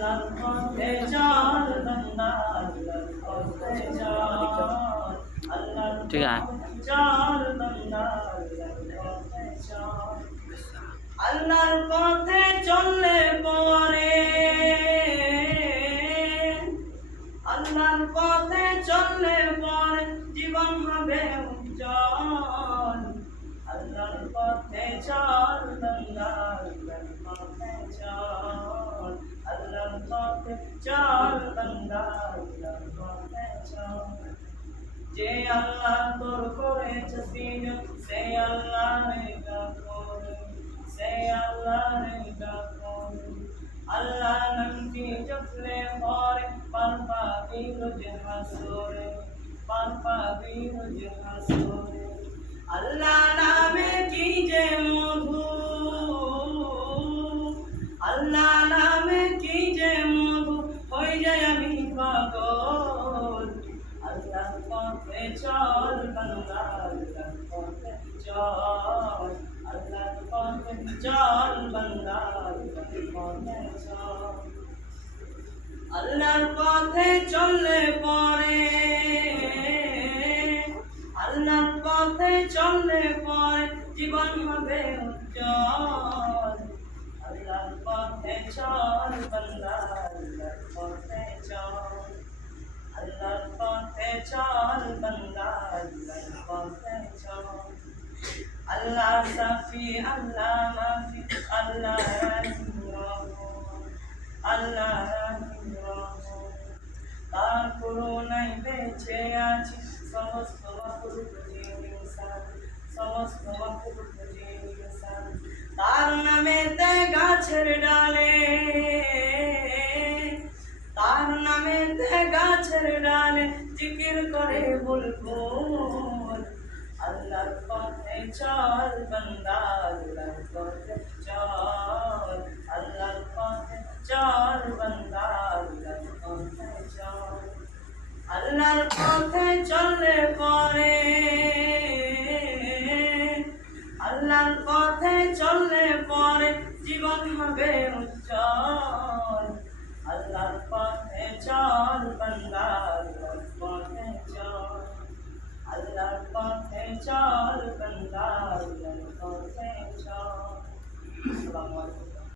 আল্লাহর পথে চল বান্দা আল্লাহর পথে চল আল্লাহর ঠিক আছে চল বান্দা আল্লাহর পথে চল আল্লাহর পথে চললে পরে আল্লাহর পথে চললে পরে জীবন হবে উজ্জ্বল আল্লাহর পথে চল বান্দা আল্লাহর পথে চল আল্লাহর পথে চল বান্দা আল্লাহর পথে চল যে আল্লাহ তোর করেছে সৃজন সে আল্লাহ রেখা করে সে আল্লাহ রেখা করে আল্লাহ নামটি জপলে পরে পার পাবি রোজ হাসরে পার পাবি রোজ হাসরে আল্লাহ নামে কি যে মধু আল্লাহ নামে কি যে মধু হয়ে যায় আমি পাগল আল্লাহর পথে চল বান্দা আল্লাহর পথে চল আল্লাহর পথে চল বান্দা আল্লাহর পথে চল আল্লাহর পথে চললে পরে আল্লাহর পথে চললে পরে জীবন হবে উজ্জ্বল আল্লাহর পথে চল বান্দা আল্লাহর পথে চল আল্লাহর পথে চল বান্দা আল্লাহর পথে চল আল্লাহ সাফি আল্লাহ মাফি আল্লাহ রাহিম রহমান আল্লাহ রাহিম রহমান তার করুণায় বেঁচে আছি সমস্ত মাখলুক ইনসান সমস্ত মাখলুক ইনসান তার নামেতে গাছের ডালে তার নামেতে গাছের ডালে জিকির করে বুলবুল আল্লাহর পথে চল বান্দা আল্লাহর পথে চল আল্লাহর পথে চল বান্দা আল্লাহর পথে চল আল্লাহর পথে চললে পরে আল্লাহর পথে চললে পরে জীবন হবে